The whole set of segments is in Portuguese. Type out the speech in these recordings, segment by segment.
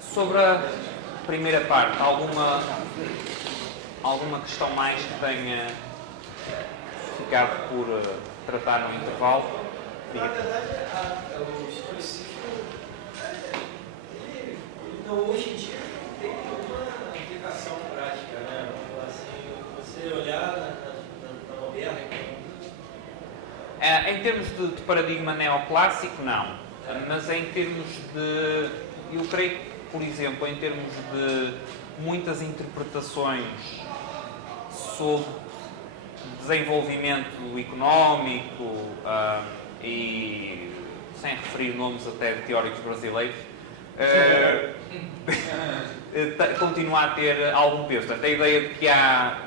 Sobre a primeira parte, alguma questão mais que tenha ficado por tratar no intervalo? Na verdade, o historicismo, ele hoje em dia tem uma aplicação prática, né? Assim, você olhar na moderna, Em termos de paradigma neoclássico, não. Mas em termos de... Eu creio que, por exemplo, em termos de muitas interpretações sobre desenvolvimento económico e, sem referir nomes até de teóricos brasileiros, continua a ter algum peso. Portanto, a ideia de que há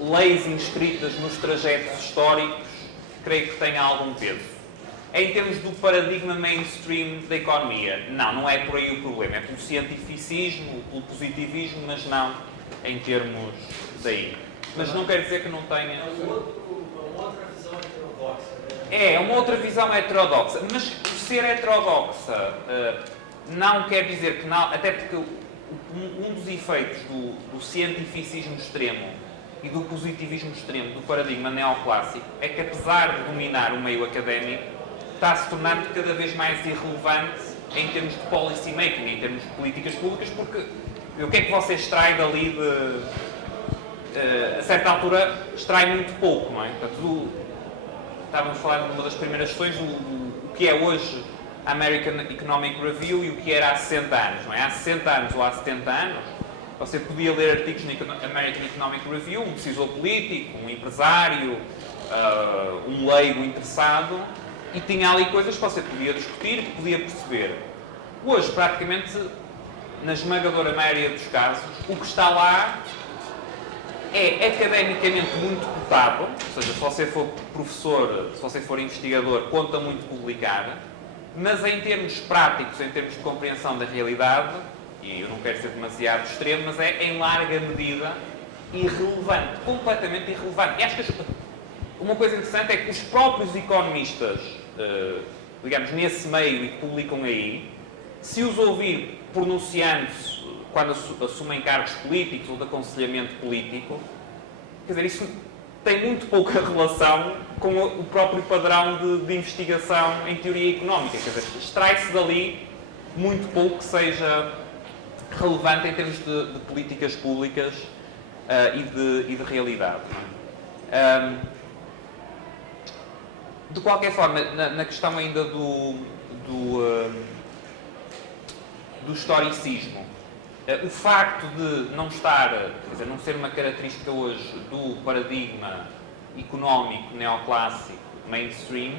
leis inscritas nos trajetos históricos, creio que tem algum peso. Em termos do paradigma mainstream da economia, não é por aí o problema. É pelo cientificismo, pelo positivismo, mas não em termos daí. Mas não quer dizer que não tenha... É uma outra visão heterodoxa, né? É uma outra visão heterodoxa. Mas ser heterodoxa não quer dizer que não... Até porque um dos efeitos do cientificismo extremo e do positivismo extremo do paradigma neoclássico é que, apesar de dominar o meio académico, está se tornando cada vez mais irrelevante em termos de policy making, em termos de políticas públicas, porque o que é que você extrai dali a certa altura extrai muito pouco, não é? Portanto, estávamos a falar numa das primeiras sessões o que é hoje a American Economic Review e o que era há 60 anos, não é? Há 60 anos ou há 70 anos, você podia ler artigos na American Economic Review, um decisor político, um empresário, um leigo interessado, e tinha ali coisas que você podia discutir, que podia perceber. Hoje, praticamente, na esmagadora maioria dos casos, o que está lá é academicamente muito cotado, ou seja, se você for professor, se você for investigador, conta muito publicar, mas em termos práticos, em termos de compreensão da realidade, e eu não quero ser demasiado extremo, mas é em larga medida irrelevante, completamente irrelevante. E acho que uma coisa interessante é que os próprios economistas, digamos, nesse meio e que publicam aí, se os ouvir pronunciando-se quando assumem cargos políticos ou de aconselhamento político, quer dizer, isso tem muito pouca relação com o próprio padrão de investigação em teoria económica. Quer dizer, extrai-se dali muito pouco que seja relevante em termos de políticas públicas e de realidade. Não é? De qualquer forma, na questão ainda do historicismo, o facto de não estar, quer dizer, não ser uma característica hoje do paradigma económico neoclássico mainstream,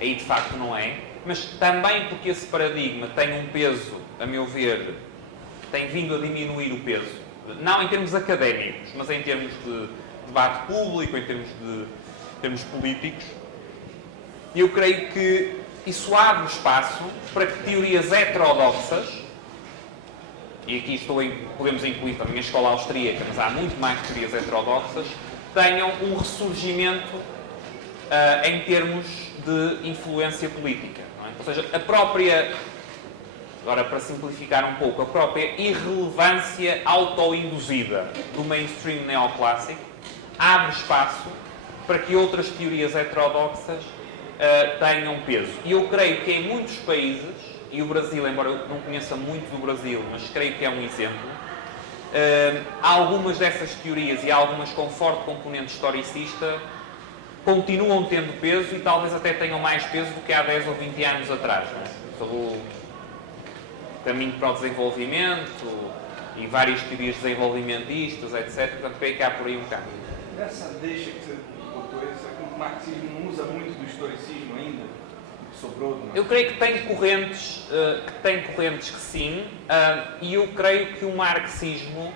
aí de facto não é, mas também porque esse paradigma tem um peso, a meu ver, tem vindo a diminuir o peso, não em termos académicos, mas em termos de debate público, em termos políticos. Eu creio que isso abre espaço para que teorias heterodoxas, e aqui podemos incluir também a escola austríaca, mas há muito mais teorias heterodoxas, tenham um ressurgimento em termos de influência política. Não é? Ou seja, a própria, agora para simplificar um pouco, a própria irrelevância autoinduzida do mainstream neoclássico abre espaço para que outras teorias heterodoxas tenham peso. E eu creio que em muitos países, e o Brasil, embora eu não conheça muito do Brasil, mas creio que é um exemplo, algumas dessas teorias e algumas com forte componente historicista continuam tendo peso e talvez até tenham mais peso do que há 10 ou 20 anos atrás. Não é? Sobre o caminho para o desenvolvimento e várias teorias desenvolvimentistas, etc. Portanto, creio que há por aí um caminho. Nessa deixa que você botou, isso é que o marxismo não usa muito do historicismo ainda, que sobrou. Não é? Eu creio que tem correntes que sim, e eu creio que o marxismo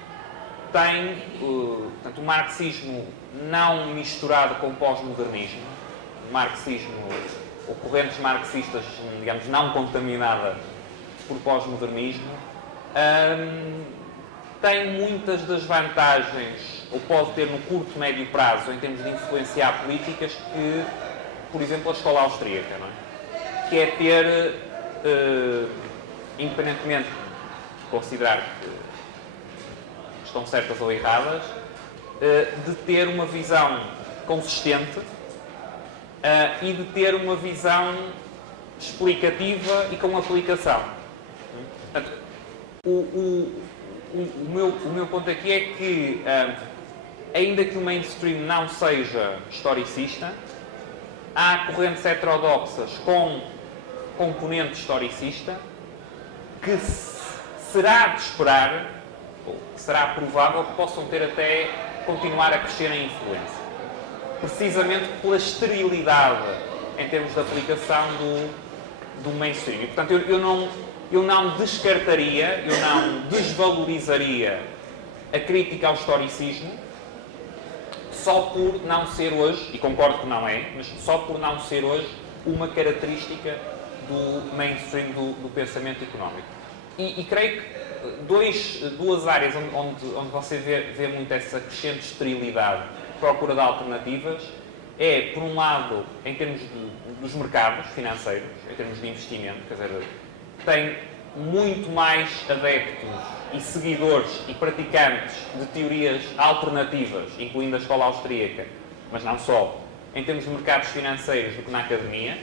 tem, portanto, o marxismo não misturado com o pós-modernismo, o marxismo, ou correntes marxistas, digamos, não contaminada por pós-modernismo, tem muitas das vantagens, ou pode ter no curto e médio prazo, em termos de influenciar políticas, que, por exemplo, a escola austríaca, não é? Que é ter independentemente de considerar que estão certas ou erradas, de ter uma visão consistente e de ter uma visão explicativa e com aplicação. Portanto, o meu ponto aqui é que, ainda que o mainstream não seja historicista, há correntes heterodoxas com componente historicista que será de esperar, ou que será provável que possam ter até continuar a crescer em influência. Precisamente pela esterilidade em termos de aplicação do mainstream. E, portanto, eu não descartaria, eu não desvalorizaria a crítica ao historicismo só por não ser hoje, e concordo que não é, mas só por não ser hoje uma característica do mainstream do pensamento económico. E creio que duas áreas onde você vê muito essa crescente esterilidade, procura de alternativas, é, por um lado, em termos dos mercados financeiros, em termos de investimento, quer dizer, tem muito mais adeptos e seguidores e praticantes de teorias alternativas, incluindo a escola austríaca, mas não só, em termos de mercados financeiros do que na academia,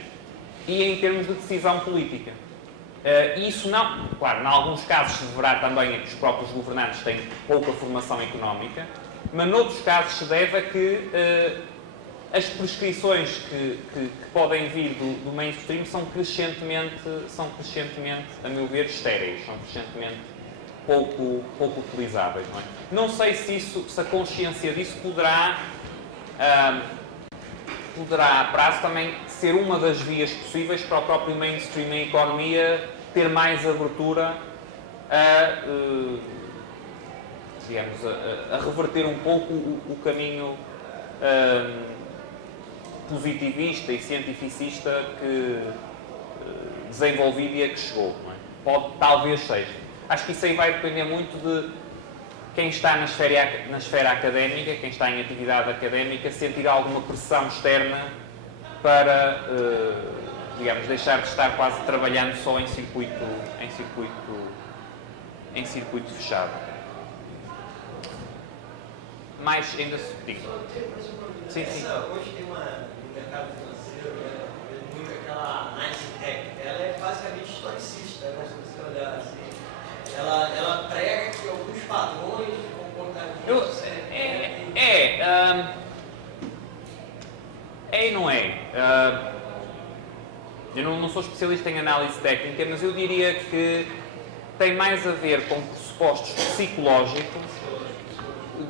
e em termos de decisão política. Isso não, claro, em alguns casos se deverá também a que os próprios governantes têm pouca formação económica, mas noutros casos se deve a que as prescrições que podem vir do mainstream são crescentemente, a meu ver, estéreis, são crescentemente pouco utilizáveis. Não é? Não sei se a consciência disso poderá a prazo também ser uma das vias possíveis para o próprio mainstream em economia ter mais abertura a reverter um pouco o caminho positivista e cientificista que desenvolvido e a que chegou. Não é? Talvez seja. Acho que isso aí vai depender muito de quem está na esfera académica, quem está em atividade académica, sentir alguma pressão externa para, digamos, deixar de estar quase trabalhando só em circuito fechado. Mais ainda se diga. Sim. Hoje tem no mercado financeiro, muito aquela análise técnica. Ela é basicamente historicista, né? Se você olhar assim. Ela prega que alguns padrões de comportamento e não é. Eu não sou especialista em análise técnica, mas eu diria que tem mais a ver com pressupostos psicológicos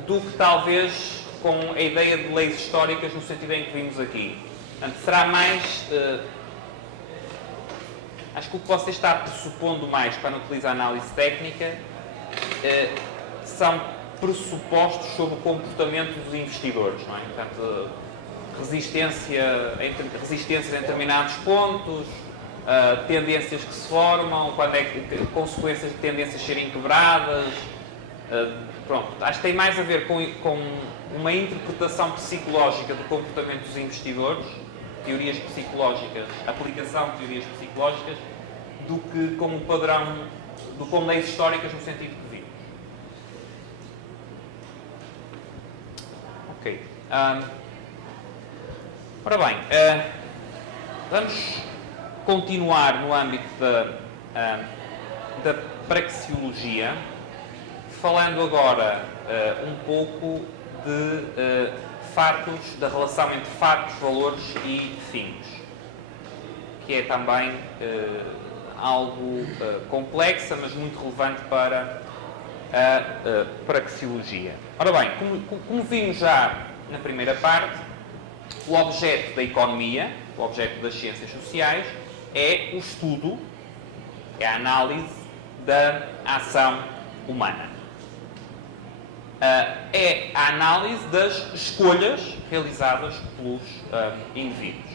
do que talvez com a ideia de leis históricas no sentido em que vimos aqui. Portanto, será mais... acho que o que você está pressupondo mais para não utilizar análise técnica são pressupostos sobre o comportamento dos investidores, não é? Portanto, resistências em determinados pontos, tendências que se formam, consequências de tendências serem quebradas. Pronto, acho que tem mais a ver com uma interpretação psicológica do comportamento dos investidores, teorias psicológicas, aplicação de teorias psicológicas, do que com o padrão, com leis históricas no sentido que vimos. Ok. Ora bem, vamos continuar no âmbito da praxeologia, falando agora um pouco de da relação entre fatos, valores e fins, que é também algo complexa, mas muito relevante para a praxeologia. Ora bem, como vimos já na primeira parte, o objeto da economia, o objeto das ciências sociais, é o estudo, é a análise da ação humana. É a análise das escolhas realizadas pelos indivíduos.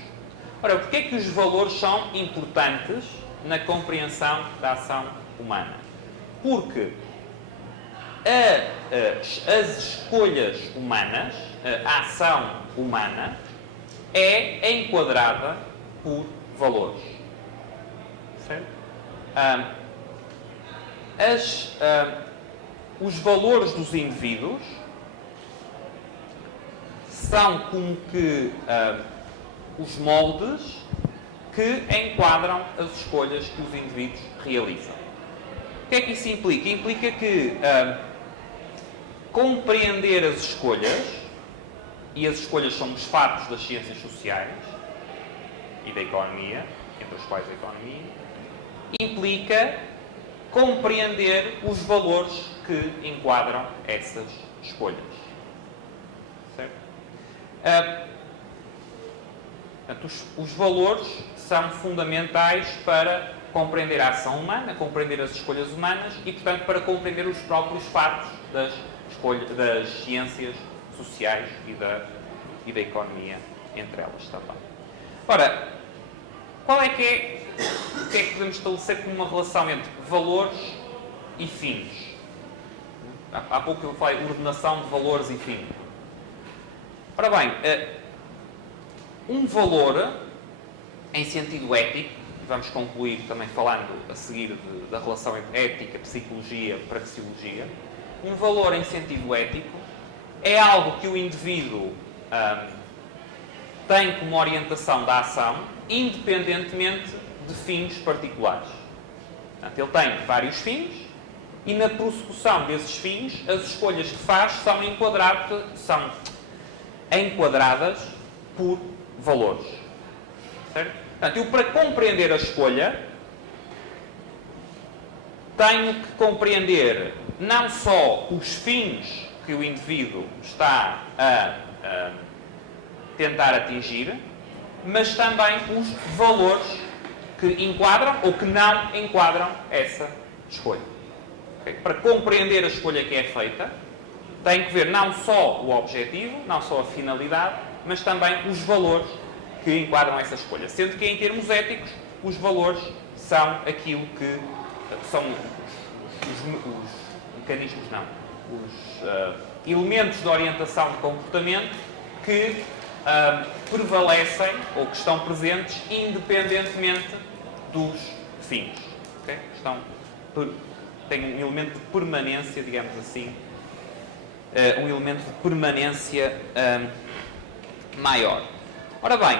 Ora, porquê é que os valores são importantes na compreensão da ação humana? Porque as escolhas humanas, a ação humana, é enquadrada por valores. Certo? os valores dos indivíduos são como que os moldes que enquadram as escolhas que os indivíduos realizam. O que é que isso implica? Implica que compreender as escolhas, e as escolhas são os fatos das ciências sociais e da economia, entre os quais a economia, implica compreender os valores que enquadram essas escolhas. Certo? Portanto, os valores são fundamentais para compreender a ação humana, compreender as escolhas humanas e, portanto, para compreender os próprios fatos das ciências sociais e da economia entre elas também. Ora, o que é que podemos estabelecer como uma relação entre valores e fins? Há pouco eu falei de ordenação de valores e fins. Ora bem, um valor em sentido ético, vamos concluir também falando a seguir da relação entre ética, psicologia, praxeologia, um valor em sentido ético é algo que o indivíduo tem como orientação da ação, independentemente de fins particulares. Portanto, ele tem vários fins e na prossecução desses fins, as escolhas que faz são enquadradas por valores. Certo? Portanto, eu para compreender a escolha, tenho que compreender não só os fins que o indivíduo está a tentar atingir, mas também os valores que enquadram ou que não enquadram essa escolha. Okay? Para compreender a escolha que é feita, tem que ver não só o objetivo, não só a finalidade, mas também os valores que enquadram essa escolha. Sendo que, em termos éticos, os valores são aquilo que são os mecanismos, não, os elementos de orientação de comportamento que prevalecem ou que estão presentes independentemente dos fins. Okay? Têm um elemento de permanência, digamos assim, um elemento de permanência maior. Ora bem,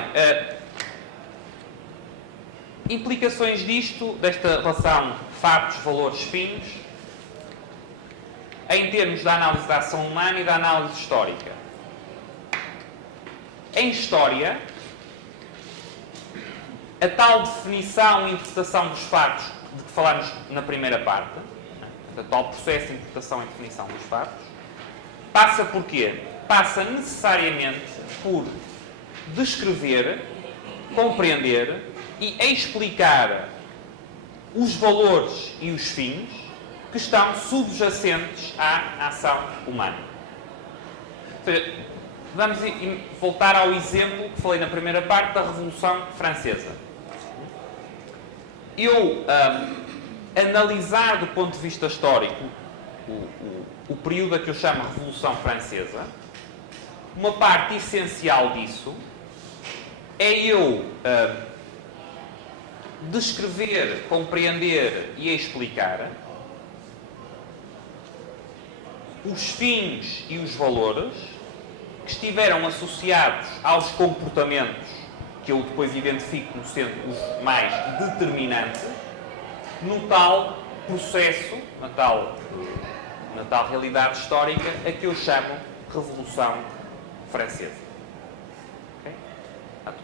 implicações desta relação fatos, valores, fins, em termos da análise da ação humana e da análise histórica. Em história, a tal definição e interpretação dos fatos de que falámos na primeira parte, o tal processo de interpretação e definição dos fatos, passa por quê? Passa necessariamente por descrever, compreender e explicar os valores e os fins que estão subjacentes à ação humana. Ou seja, vamos voltar ao exemplo que falei na primeira parte da Revolução Francesa. Eu analisar do ponto de vista histórico o período a que eu chamo Revolução Francesa, uma parte essencial disso é eu descrever, compreender e explicar os fins e os valores que estiveram associados aos comportamentos que eu depois identifico como sendo os mais determinantes no tal processo, na tal realidade histórica a que eu chamo Revolução Francesa. Okay?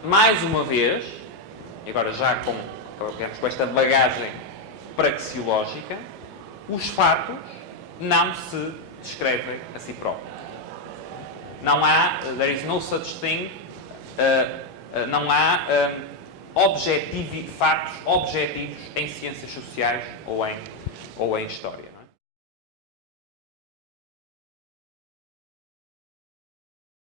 Mais uma vez, e agora já com esta bagagem praxeológica, os fatos não se descrevem a si próprios. Não há, there is no such thing, não há fatos objetivos em ciências sociais ou em história.